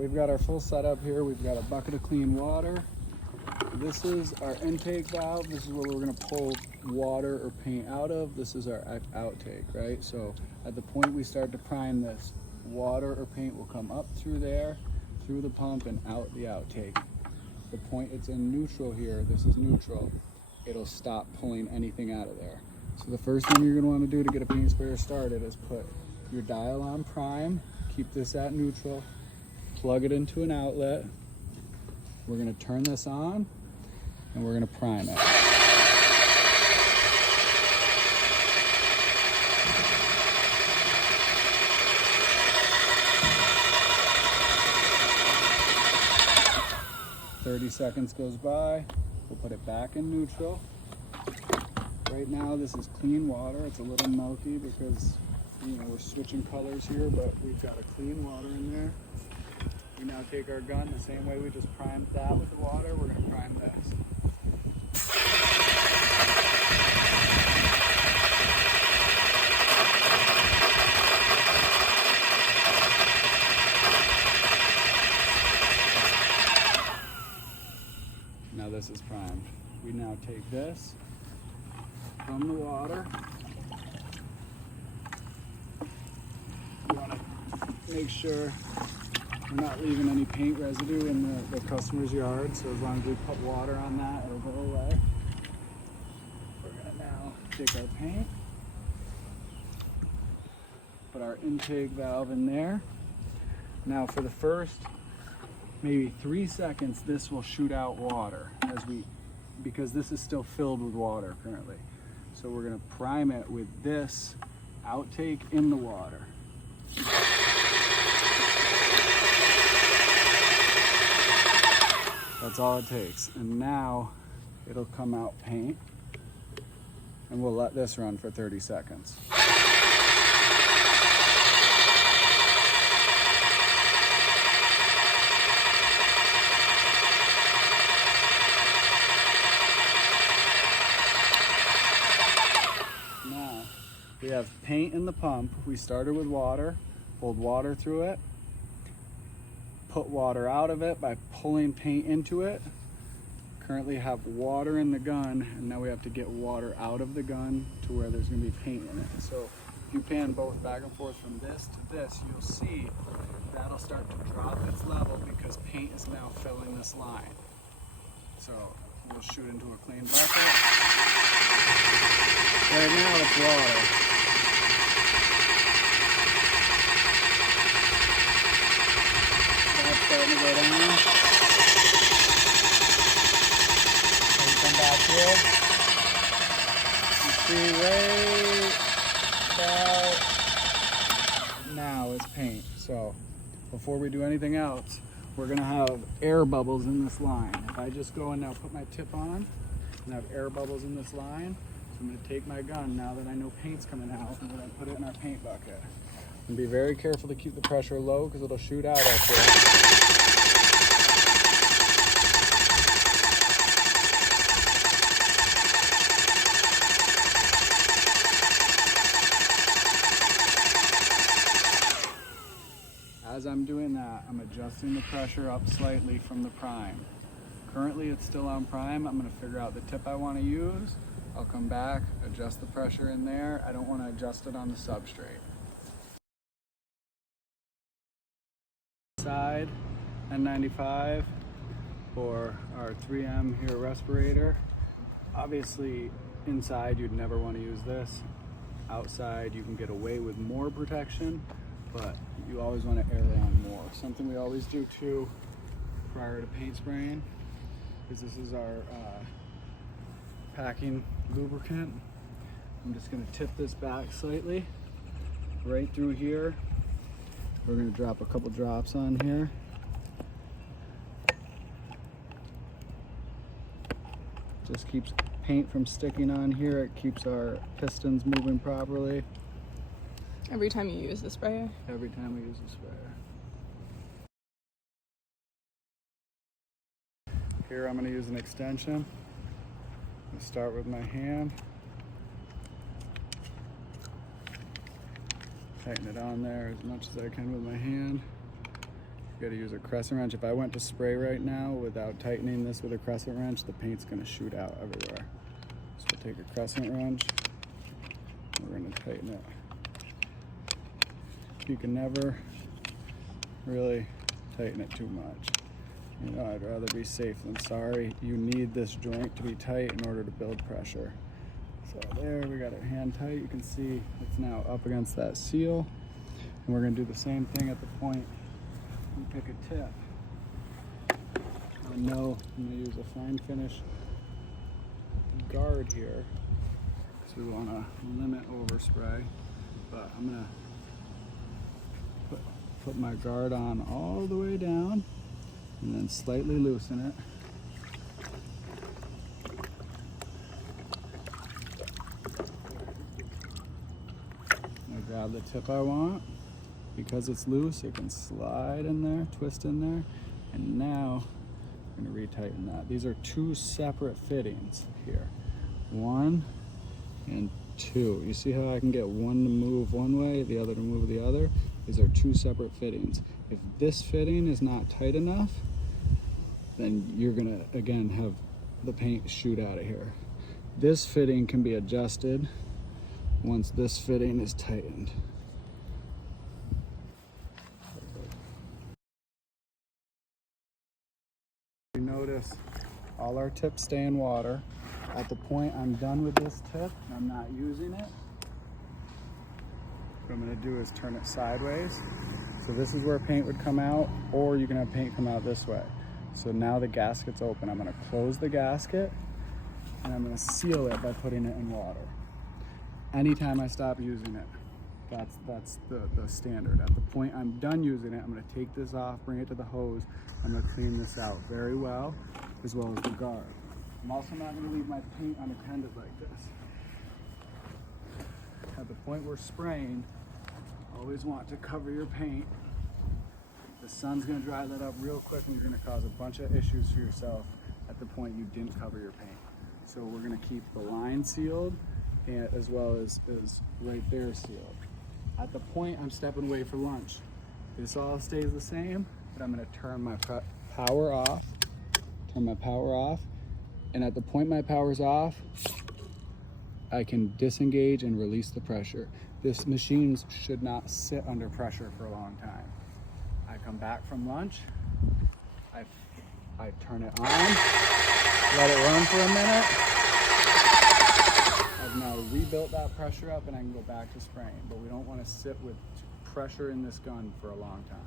we've got our full setup here. We've got a bucket of clean water. This is our intake valve. This is where we're gonna pull water or paint out of. This is our outtake, right? So at the point we start to prime this, water or paint will come up through there, through the pump and out the outtake. The point it's in neutral here, this is neutral, it'll stop pulling anything out of there. So the first thing you're gonna wanna do to get a paint sprayer started is put your dial on prime, keep this at neutral, plug it into an outlet. We're gonna turn this on and we're gonna prime it. "30 seconds goes by, we'll put it back in neutral. Right now this is clean water. It's a little milky because we're switching colors here, but we've got a clean water in there. We now take our gun the same way we just primed that with the water, we're gonna prime this. Now this is primed. We now take this from the water. We want to make sure we're not leaving any paint residue in the customer's yard, so as long as we put water on that, it'll go away. We're gonna now take our paint, put our intake valve in there. Now for the first maybe 3 seconds, this will shoot out water because this is still filled with water currently. So we're gonna prime it with this outtake in the water. That's all it takes. And now it'll come out paint, and we'll let this run for 30 seconds. Now, we have paint in the pump. We started with water, pulled water through it, put water out of it by pulling paint into it. Currently have water in the gun, and now we have to get water out of the gun to where there's gonna be paint in it. So if you pan both back and forth from this to this, you'll see that'll start to drop its level because paint is now filling this line. So we'll shoot into a clean bucket. Right now it's water. Starting to go down. So we come back here. You see right about now is paint. So before we do anything else, we're gonna have air bubbles in this line. If I just go and now put my tip on and have air bubbles in this line, so I'm gonna take my gun now that I know paint's coming out, and we're gonna put it in our paint bucket. And be very careful to keep the pressure low because it'll shoot out up there. As I'm doing that, I'm adjusting the pressure up slightly from the prime. Currently it's still on prime. I'm gonna figure out the tip I wanna use. I'll come back, adjust the pressure in there. I don't wanna adjust it on the substrate. Side N95 for our 3M here respirator. Obviously inside you'd never want to use this. Outside you can get away with more protection, but you always want to err on more. Something we always do too prior to paint spraying is this is our packing lubricant. I'm just going to tip this back slightly right through here. We're going to drop a couple drops on here. Just keeps paint from sticking on here. It keeps our pistons moving properly. Every time you use the sprayer? Every time we use the sprayer. Here I'm going to use an extension. I'm going to start with my hand. Tighten it on there as much as I can with my hand. You gotta use a crescent wrench. If I went to spray right now without tightening this with a crescent wrench, the paint's gonna shoot out everywhere. So we'll take a crescent wrench, and we're gonna tighten it. You can never really tighten it too much. You know, I'd rather be safe than sorry. You need this joint to be tight in order to build pressure. So there, we got it hand tight. You can see it's now up against that seal. And we're gonna do the same thing at the point we pick a tip. I know I'm gonna use a fine finish guard here because we wanna limit overspray, but I'm gonna put my guard on all the way down and then slightly loosen it. I grab the tip I want. Because it's loose, it can slide in there, twist in there, and now I'm gonna retighten that. These are two separate fittings here. 1 and 2. You see how I can get one to move one way, the other to move the other? These are two separate fittings. If this fitting is not tight enough, then you're gonna, again, have the paint shoot out of here. This fitting can be adjusted once this fitting is tightened. You notice all our tips stay in water. At the point I'm done with this tip and I'm not using it, what I'm gonna do is turn it sideways. So this is where paint would come out, or you can have paint come out this way. So now the gasket's open. I'm gonna close the gasket and I'm gonna seal it by putting it in water. Anytime I stop using it, that's the standard. At the point I'm done using it, I'm gonna take this off, bring it to the hose. I'm gonna clean this out very well, as well as the guard. I'm also not gonna leave my paint unattended like this. At the point we're spraying, always want to cover your paint. The sun's gonna dry that up real quick and you're gonna cause a bunch of issues for yourself at the point you didn't cover your paint. So we're gonna keep the line sealed and as well as right there sealed. At the point I'm stepping away for lunch, this all stays the same, but I'm gonna turn my power off, and at the point my power's off, I can disengage and release the pressure. This machine should not sit under pressure for a long time. I come back from lunch, I turn it on, let it run for a minute. I've now rebuilt that pressure up and I can go back to spraying, but we don't want to sit with pressure in this gun for a long time.